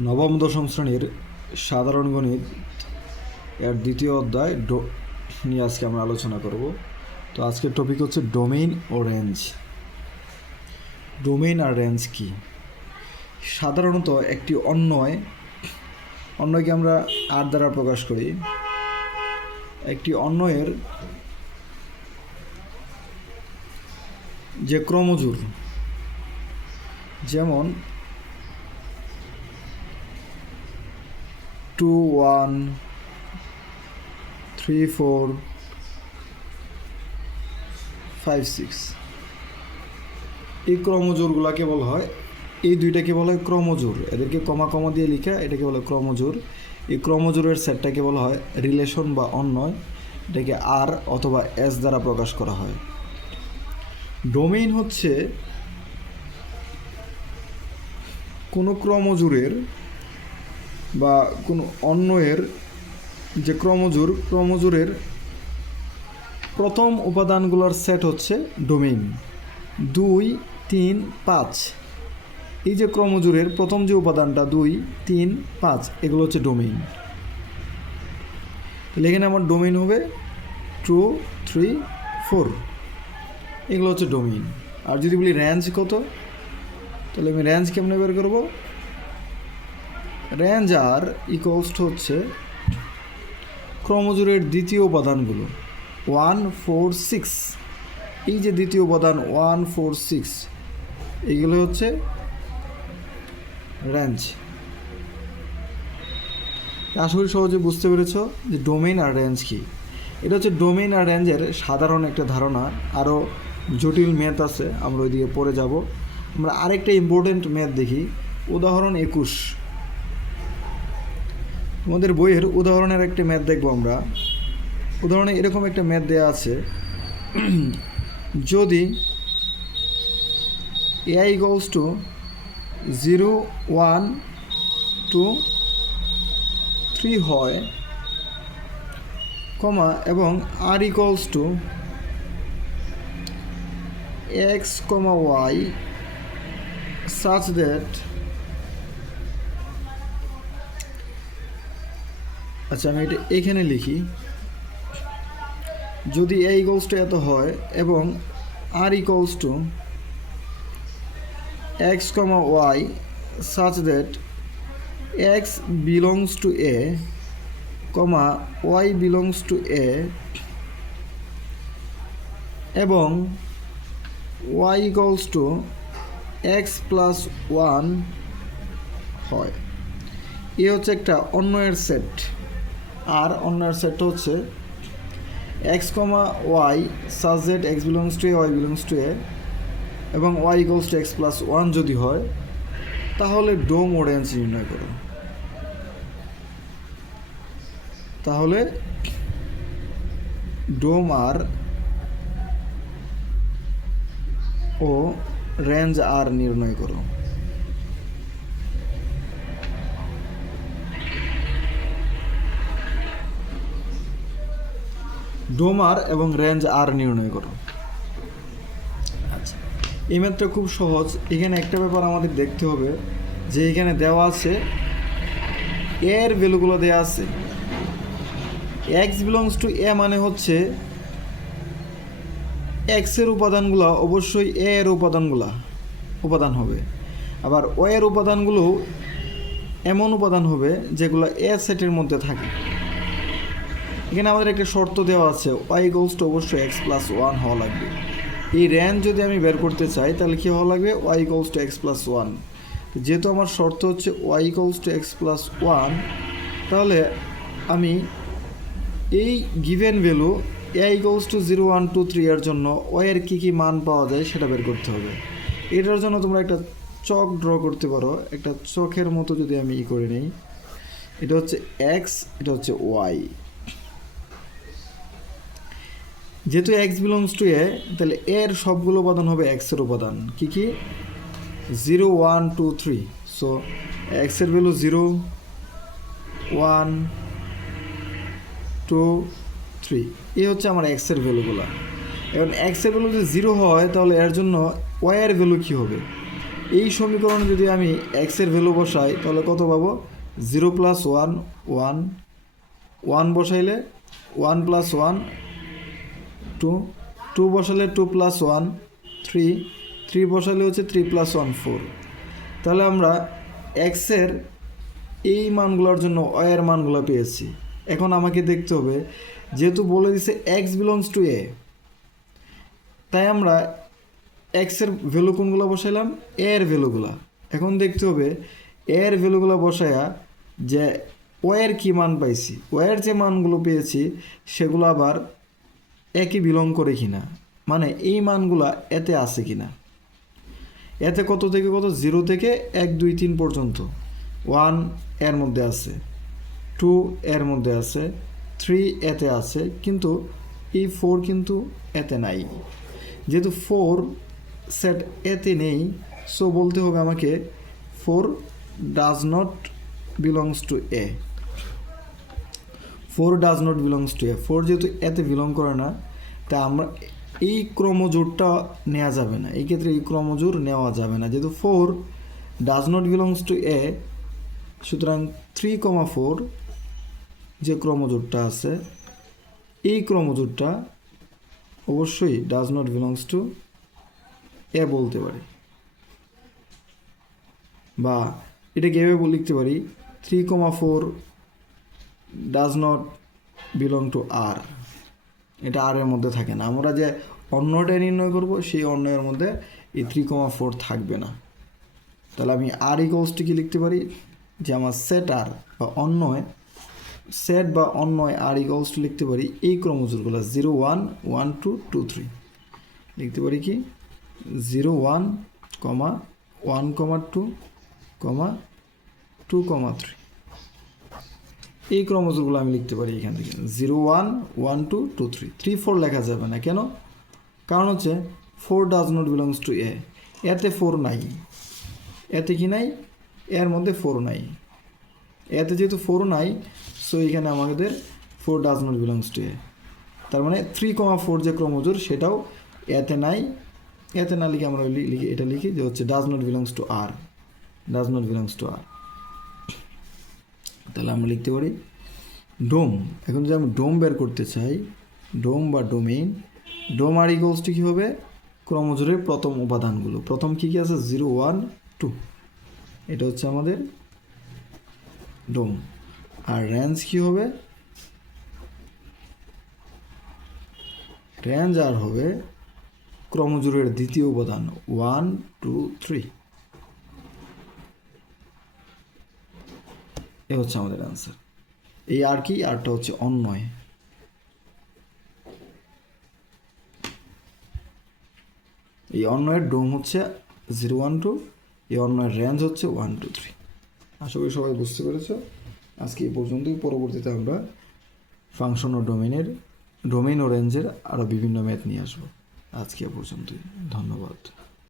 নবম, দশম শ্রেণির সাধারণ গণিত এর দ্বিতীয় অধ্যায় ডো, নিয়ে আজকে আমরা আলোচনা করব। তো আজকের টপিক হচ্ছে ডোমেইন ও রেঞ্জ ডোমেইন আর রেঞ্জ কি? সাধারণত একটি অন্যয় অন্যয়কে আমরা আর দ্বারা প্রকাশ করি। একটি অন্যয়ের যে ক্রমজোর যেমন two one three four five six এই ক্রমজোরগুলোকে বলা হয়, এই দুইটাকে বলা হয় ক্রমজোর। এদেরকে কমা কমা দিয়ে লিখা, এটাকে বলা হয় ক্রমজোর। এই ক্রমজোরের সেটটাকে বলা হয় রিলেশন বা অন্যয় এটাকে আর অথবা এস দ্বারা প্রকাশ করা হয়। ডোমেইন হচ্ছে কোনো ক্রমজোরের বা কোনো অন্যয়ের যে ক্রমজোর, ক্রমজোরের প্রথম উপাদানগুলোর সেট হচ্ছে ডোমেইন। দুই, তিন, পাঁচ। এই যে ক্রমজোরের প্রথম যে উপাদানটা, দুই, তিন, পাঁচ, এগুলো হচ্ছে ডোমেইন। তাহলে এখানে আমার ডোমেইন হবে টু, থ্রি, ফোর। এগুলো হচ্ছে ডোমেইন। আর যদি বলি রেঞ্জ কত, তাহলে আমি রেঞ্জ কেমনে বের করব? রেঞ্জ আর ইকুয়ালস টু হচ্ছে ক্রমজোরের দ্বিতীয় উপাদানগুলো। ওয়ান ফোর সিক্স এই যে দ্বিতীয় উপাদান ওয়ান ফোর সিক্স এইগুলো হচ্ছে রেঞ্জ। আশা করি সহজে বুঝতে পেরেছ যে ডোমেইন আর রেঞ্জ কী। এটা হচ্ছে ডোমেইন আর রেঞ্জের সাধারণ একটা ধারণা। আরও জটিল ম্যাথ আছে, আমরা ওইদিকে পড়ে যাব। আমরা আরেকটা ইম্পর্টেন্ট ম্যাথ দেখি। উদাহরণ একুশ। আমাদের বইয়ের উদাহরণের একটা ম্যাথ দেখব আমরা। উদাহরণে এরকম একটা ম্যাথ দেওয়া আছে। যদি A equals to zero one two three হয় কমা এবং R equals to X comma Y such that আচ্ছা আমি এটা এখানে লিখি। যদি এ ইকলস টু এত হয় এবং R equals to X comma Y such that X belongs to A comma Y belongs to A এবং Y equals to X plus one হয়। এ হচ্ছে একটা অন্য এর সেট আর অন্যের সেটটা হচ্ছে X comma Y such that X belongs to A Y belongs to A এবং Y equals to X plus one যদি হয়, তাহলে ডোম ও রেঞ্জ নির্ণয় করো। তাহলে ডোম আর ও রেঞ্জ আর নির্ণয় করো। ডোমার এবং রেঞ্জ আর নির্ণয় করো। আচ্ছা। এই ম্যাথটা খুব সহজ। এখানে একটা ব্যাপার আমাদের দেখতে হবে যে এখানে দেওয়া আছে এর ভ্যালুগুলো দেওয়া আছে। এক্স বিলংস টু এ মানে হচ্ছে এক্সের উপাদানগুলো অবশ্যই এ এর উপাদানগুলা উপাদান হবে। আবার ও এর উপাদানগুলো এমন উপাদান হবে যেগুলো এ সেটের মধ্যে থাকে। এখানে আমাদের একটা শর্ত দেওয়া আছে ওয়াই গোলস টু অবশ্যই এক্স প্লাস ওয়ান হওয়া লাগবে। এই র্যান যদি আমি বের করতে চাই, তাহলে কী হওয়া লাগবে? Y equals to X plus one যেহেতু আমার শর্ত হচ্ছে Y equals to X plus one তাহলে আমি এই given value A equals to zero one two three এর জন্য ওয়ের কী কী মান পাওয়া যায় সেটা বের করতে হবে। এটার জন্য তোমরা একটা চক ড্র করতে পারো। একটা চোখের মতো যদি আমি ই করে নিই, এটা হচ্ছে এক্স এটা হচ্ছে ওয়াই যেহেতু এক্স বিলংস টু এ তাহলে এর সবগুলো উপাদান হবে এক্সের উপাদান। কি কি? Zero one two three so এক্সের value zero one two three এই হচ্ছে আমার এক্সের ভ্যালুগুলো এখন এক্সের ভ্যালু যদি জিরো হয়, তাহলে এর জন্য ওয়াইয়ের ভ্যালু কী হবে? এই সমীকরণে যদি আমি এক্সের ভ্যালু বসাই, তাহলে কত পাবো? Zero plus one one one বসাইলে one plus one two two বসালে two plus one three three বসালে হচ্ছে থ্রি প্লাস ওয়ান ফোর তাহলে আমরা এক্সের এই মানগুলোর জন্য অয়ের মানগুলো পেয়েছি। এখন আমাকে দেখতে হবে, যেহেতু বলে দিছে এক্স বিলংস টু এ তাই আমরা এক্সের ভ্যালু কোনগুলো বসাইলাম? এর ভ্যালুগুলো এখন দেখতে হবে এর ভ্যালুগুলো বসায়া যে ওয়ের কী মান পাইছি? ওয়ের যে মানগুলো পেয়েছি, সেগুলো আবার একই বিলং করে কি না মানে এই মানগুলা এতে আছে কি না এতে কত থেকে কত? জিরো থেকে এক, দুই, তিন পর্যন্ত। ওয়ানের মধ্যে আছে। টু এর মধ্যে আছে। থ্রি এতে আছে। কিন্তু এই ফোর কিন্তু এতে নাই। যেহেতু ফোর সেট এতে নেই, সো বলতে হবে আমাকে four does not belongs to A. Four does not belongs to A four যেহেতু এতে বিলং করে না, তা আমরা এই ক্রমজোরটা নেওয়া যাবে না। এই ক্ষেত্রে এই ক্রমজোর নেওয়া যাবে না। যেহেতু four does not belongs to A সুতরাং থ্রি কমা ফোর যে ক্রমজোরটা আছে, এই ক্রমজোরটা অবশ্যই does not belongs to A বলতে পারি। বা এটাকে এভাবে লিখতে পারি three comma four does not belong to আর এটা আর এর মধ্যে থাকে না। আমরা যে অন্যটা নির্ণয় করব, সেই অন্যের মধ্যে এই থ্রি কমা ফোর থাকবে না। তাহলে আমি আর ইকলসটি কি লিখতে পারি? যে আমার সেট আর বা অন্যয় সেট বা অন্যয় আর ইকলস টু লিখতে পারি এই ক্রমজোরগুলো zero one one two two three লিখতে পারি কি? Zero one comma one comma two comma two comma three এই ক্রমজোরগুলো আমি লিখতে পারি এখান থেকে। Zero one one, two two, three. Three, four লেখা যাবে না। কেন? কারণ হচ্ছে four does not belongs to A. এতে ফোর নাই। এতে কি নাই? এর মধ্যে ফোর নাই। এতে যেহেতু ফোর নাই সো এখানে আমাদের four does not belongs to A. তার মানে থ্রি কমা ফোর যে ক্রমজোর সেটাও এতে নাই। এতে না লিখে আমরা লিখি, এটা লিখি যে হচ্ছে does not belongs to R. Does not belongs to R. তাহলে আমরা লিখতে পারি ডোম। এখন যদি আমি ডোম বের করতে চাই, ডোম বা ডোমেইন, ডোম আর ইগলসটি কী হবে? ক্রমজোরের প্রথম উপাদানগুলো। প্রথম কী কী আছে? Zero, one, two. এটা হচ্ছে আমাদের ডোম। আর রেঞ্জ কী হবে? রেঞ্জ আর হবে ক্রমজোরের দ্বিতীয় উপাদান, ওয়ান, টু, থ্রি। এ হচ্ছে আমাদের অ্যান্সার এই আর কি আরটা হচ্ছে অন্যয় এই অন্যয়ের ডোম হচ্ছে জিরো ওয়ান টু, এই অন্যয়ের রেঞ্জ হচ্ছে ওয়ান টু থ্রি। আশা করি সবাই বুঝতে পেরেছ। আজকে এই পর্যন্তই। পরবর্তীতে আমরা ফাংশন ও ডোমেনের ডোমেন ও রেঞ্জের আরও বিভিন্ন ম্যাথ নিয়ে আসব। আজকে পর্যন্তই। ধন্যবাদ।